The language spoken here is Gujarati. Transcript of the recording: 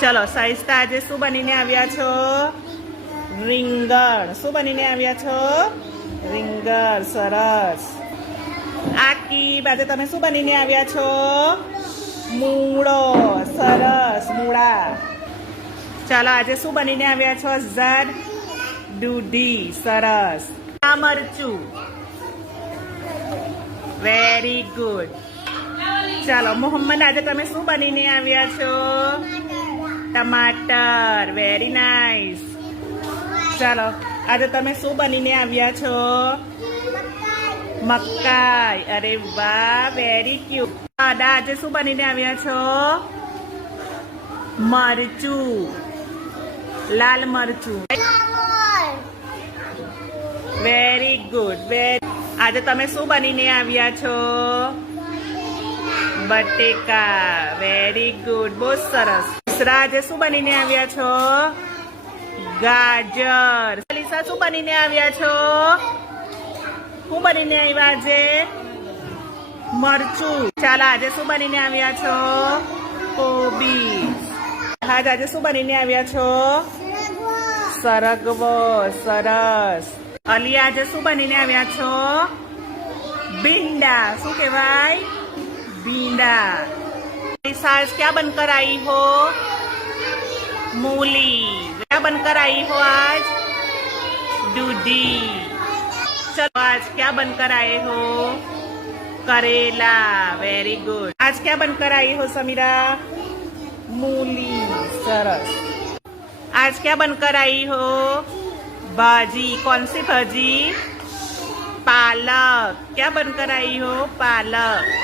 ચલો સાહિસ્તા આજે શું બનીને આવ્યા છો? રીંગણ. શું બનીને આવ્યા છો? રીંગણ. સરસ. આકીબ આજે તમે શું બનીને આવ્યા છો? મૂળો. સરસ. મૂળા. ચાલો આજે શું બનીને આવ્યા છો? ઝાડ. દૂધી. સરસ. મરચું. Very good. ચાલો મોહમ્મદ આજે તમે શું બનીને આવ્યા છો? ટમાટર. Very nice. ચાલો આજે તમે શું બનીને આવ્યા છો? મકાઈ. અરે વાહ, વેરી ક્યુટ. દાદા આજે શું બનીને આવ્યા છો? મરચું. લાલ મરચું. Very good. આજે તમે શું બનીને આવ્યા છો? બટેકા. Very good. બહુ સરસ. આજે શું બનીને આવ્યા છો? ગાજર. અલીસા શું બનીને આવ્યા છો? શું બનીને આવ્યા આજે? મરચું. ચાલો આજે શું બનીને આવ્યા છો? કોબી. આજે શું બનીને આવ્યા છો? સરગવો. સરસ. અલી આજે શું બનીને આવ્યા છો? ભીંડા. શું કહેવાય? ભીંડા. सास क्या बनकर आई हो? मूली. क्या बनकर आई हो आज? दूधी. चलो आज क्या बनकर आए हो? करेला. Very good. आज क्या बनकर आई हो समीरा? मूली. सरस. आज क्या बनकर आई हो? भाजी. कौन सी भाजी? पालक. क्या बनकर आई हो? पालक.